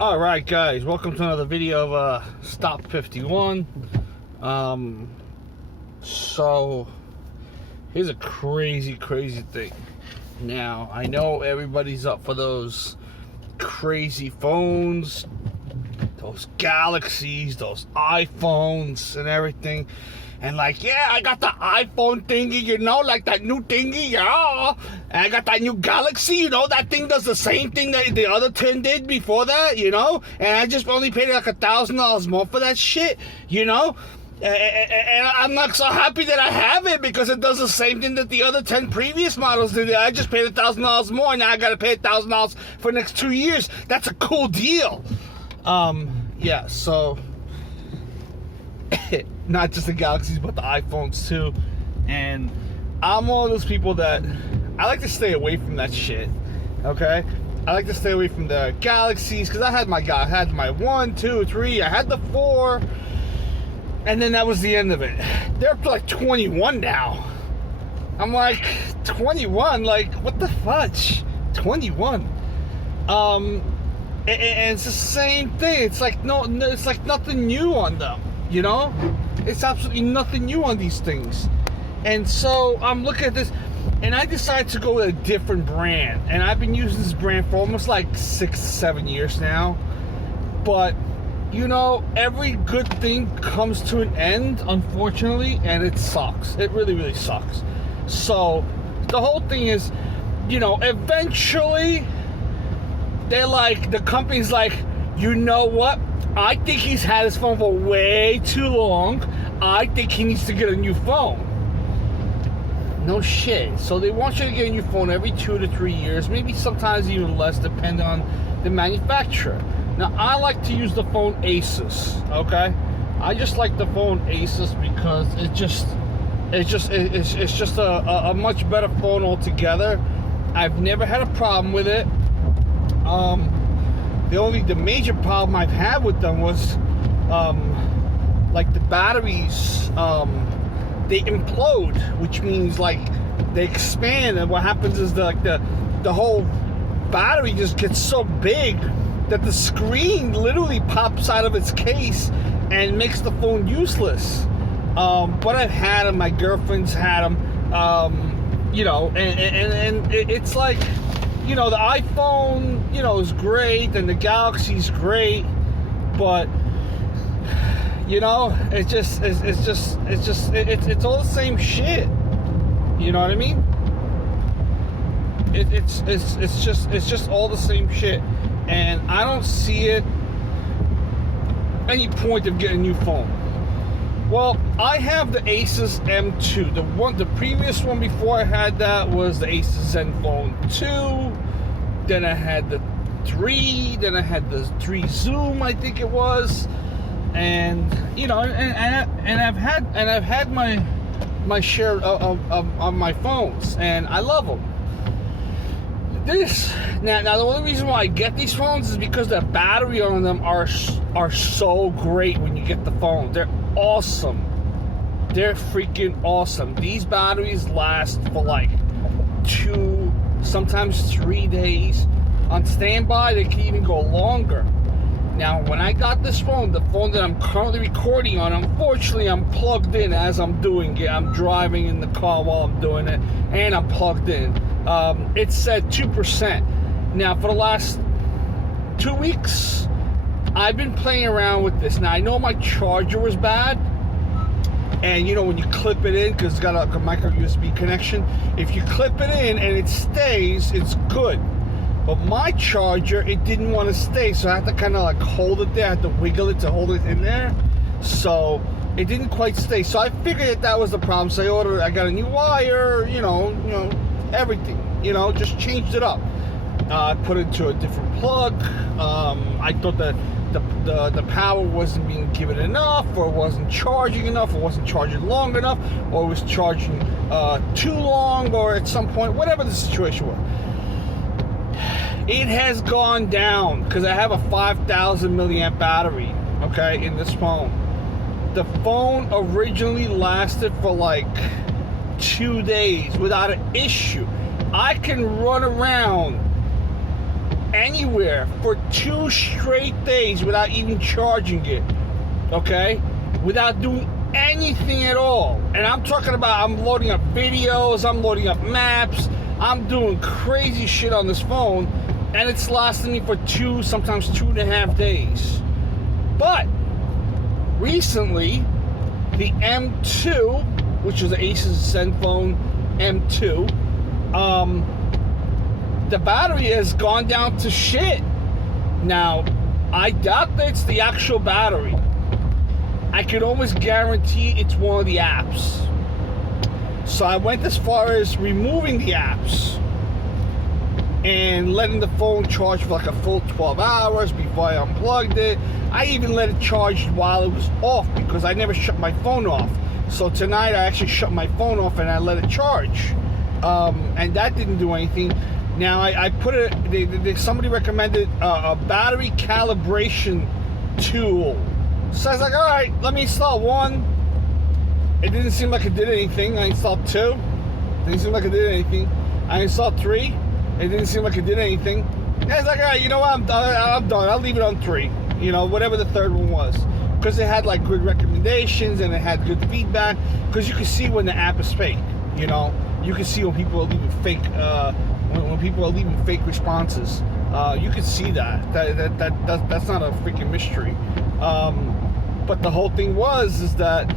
All right, guys, welcome to another video of Stop 51. So here's a crazy thing. Now, I know everybody's up for those crazy phones, those Galaxies, those iPhones and everything. And like, yeah, I got the iPhone thingy, you know, like that new thingy, yeah. And I got that new Galaxy, you know, that thing does the same thing that the other 10 did before that, you know. And I just only paid like $1,000 more for that shit, you know. And I'm not so happy that I have it because it does the same thing that the other 10 previous models did. I just paid $1,000 more, and now I got to pay $1,000 for the next 2 years. That's a cool deal. Yeah, so not just the Galaxies, but the iPhones too. And I'm one of those people that I like to stay away from that shit. Okay, I like to stay away from the Galaxies because I had my 1, 2, 3. I had the 4, and then that was the end of it. They're up to like 21 now. I'm like 21. Like, what the fudge? 21. And it's the same thing. It's like it's like nothing new on them. You know, it's absolutely nothing new on these things. And so I'm looking at this, and I decided to go with a different brand. And I've been using this brand for almost like 6-7 years now. But you know, every good thing comes to an end, unfortunately, and it sucks. It really sucks. So the whole thing is, you know, eventually the company's like, you know what? I think he's had his phone for way too long. I think he needs to get a new phone. No shit. So they want you to get a new phone every 2 to 3 years, maybe sometimes even less, depending on the manufacturer. Now, I like to use the phone Asus, okay? I just like the phone Asus because it's just a much better phone altogether. I've never had a problem with it. The major problem I've had with them was like the batteries, they implode, which means like they expand, and what happens is the whole battery just gets so big that the screen literally pops out of its case and makes the phone useless. But I've had them, my girlfriend's had them, you know, and it's like, you know, the iPhone, you know, is great, and the Galaxy's great, but you know, it's all the same shit. You know what I mean? It's just all the same shit, and I don't see any point of getting a new phone. Well, I have the Asus M2. The previous one before I had that was the Asus Zenfone 2. Then I had the 3. Then I had the 3 Zoom, I think it was. And you know, and I've had my share of my phones, and I love them. Now the only reason why I get these phones is because the battery on them are so great when you get the phone. They're awesome. They're freaking awesome. These batteries last for like 2, sometimes 3 days. On standby, they can even go longer. Now, when I got this phone, the phone that I'm currently recording on, unfortunately, I'm plugged in as I'm doing it. I'm driving in the car while I'm doing it, and I'm plugged in. It said 2%. Now, for the last 2 weeks, I've been playing around with this. Now, I know my charger was bad, and you know, when you clip it in, because it's got a micro USB connection, if you clip it in and it stays, it's good. But my charger, it didn't want to stay, so I had to kind of like hold it there. I had to wiggle it to hold it in there, so it didn't quite stay. So I figured that was the problem. So I got a new wire, you know, everything, you know, just changed it up. I put it to a different plug. I thought that the power wasn't being given enough, or wasn't charging enough, or wasn't charging long enough, or was charging too long, or at some point, whatever the situation was. It has gone down because I have a 5,000 milliamp battery, okay, in this phone. The phone originally lasted for like 2 days without an issue. I can run around anywhere for 2 straight days without even charging it, okay? Without doing anything at all. And I'm talking about I'm loading up videos, I'm loading up maps, I'm doing crazy shit on this phone, and it's lasting me for 2, sometimes 2.5 days. But recently, the M2, which is the Asus Zenfone M2, the battery has gone down to shit. Now, I doubt that it's the actual battery. I can almost guarantee it's one of the apps. So I went as far as removing the apps and letting the phone charge for like a full 12 hours before I unplugged it. I even let it charge while it was off because I never shut my phone off. So tonight I actually shut my phone off and I let it charge. And that didn't do anything. Now I put it, somebody recommended a battery calibration tool. So I was like, all right, let me install 1. It didn't seem like it did anything. I installed 2. Didn't seem like it did anything. I installed 3. It didn't seem like it did anything. And I was like, all right, you know what? I'm done. I'll leave it on 3. You know, whatever the third one was. Because it had like good recommendations and it had good feedback. Because you can see when the app is fake. You know, you can see when people are leaving fake. When people are leaving fake responses. You can see that. That's not a freaking mystery. But the whole thing is that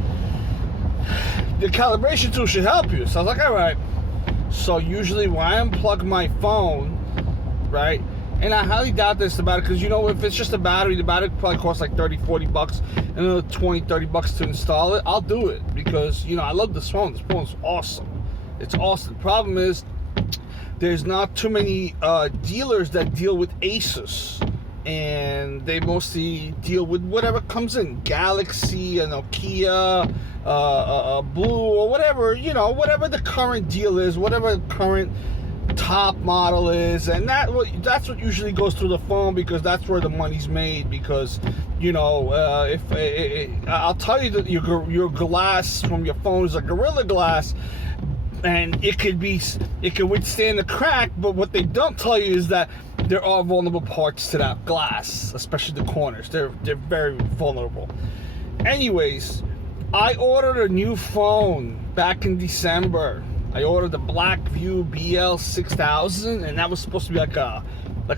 the calibration tool should help you. So I was like, all right. So usually when I unplug my phone, right, and I highly doubt this about it, because you know, if it's just the battery probably costs like $30-$40 and another $20-$30 to install it. I'll do it because, you know, I love this phone. This phone's awesome. It's awesome. The problem is there's not too many dealers that deal with Asus, and they mostly deal with whatever comes in, Galaxy, and Nokia, Blue, or whatever, you know, whatever the current deal is, whatever the current top model is, and that's what usually goes through the phone, because that's where the money's made. Because, you know, I'll tell you that your glass from your phone is a Gorilla Glass, and it could withstand the crack, but what they don't tell you is that there are vulnerable parts to that glass, especially the corners. They're very vulnerable. Anyways, I ordered a new phone back in December. I ordered the Blackview BL6000, and that was supposed to be like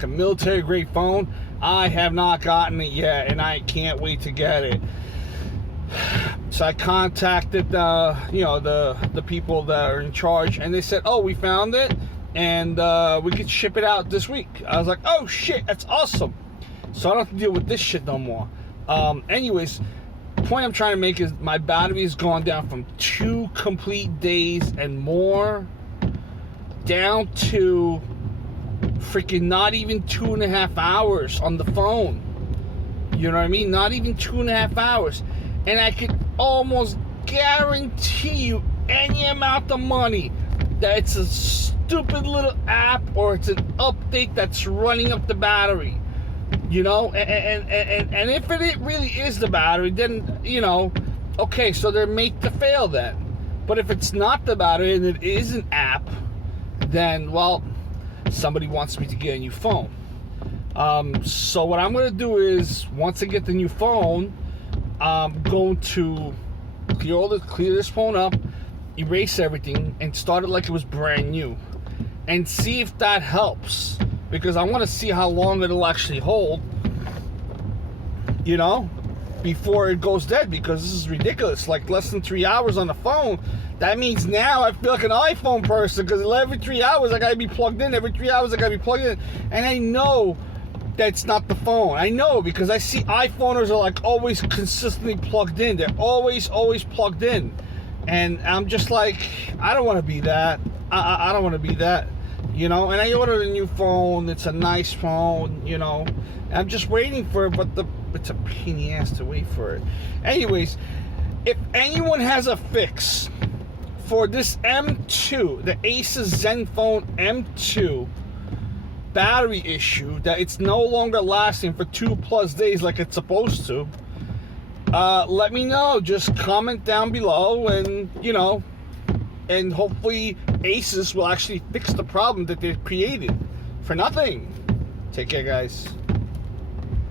a military grade phone. I have not gotten it yet, and I can't wait to get it. So I contacted the people that are in charge, and they said, oh, we found it, and we could ship it out this week. I was like, oh shit, that's awesome. So I don't have to deal with this shit no more. Anyways, the point I'm trying to make is my battery has gone down from 2 complete days and more down to freaking not even 2.5 hours on the phone. You know what I mean? Not even 2.5 hours. And I could almost guarantee you any amount of money that it's a stupid little app or it's an update that's running up the battery. You know, and if it really is the battery, then, you know, okay, so they're made to fail then. But if it's not the battery and it is an app, then, well, somebody wants me to get a new phone. So what I'm going to do is, once I get the new phone, I'm going to clear this phone up, erase everything, and start it like it was brand new. And see if that helps. Because I want to see how long it'll actually hold, you know, before it goes dead. Because this is ridiculous. Like less than 3 hours on the phone. That means now I feel like an iPhone person, because every 3 hours I gotta be plugged in. Every 3 hours I gotta be plugged in. And I know that's not the phone. I know, because I see iPhoners are like always consistently plugged in. They're always plugged in. And I'm just like, I don't want to be that. I don't want to be that. You know, and I ordered a new phone. It's a nice phone, you know. I'm just waiting for it, but it's a pain in the ass to wait for it. Anyways, if anyone has a fix for this M2, the Asus Zenfone M2 battery issue, that it's no longer lasting for 2+ days like it's supposed to, let me know. Just comment down below, and, you know, and hopefully Asus will actually fix the problem that they created for nothing. Take care, guys.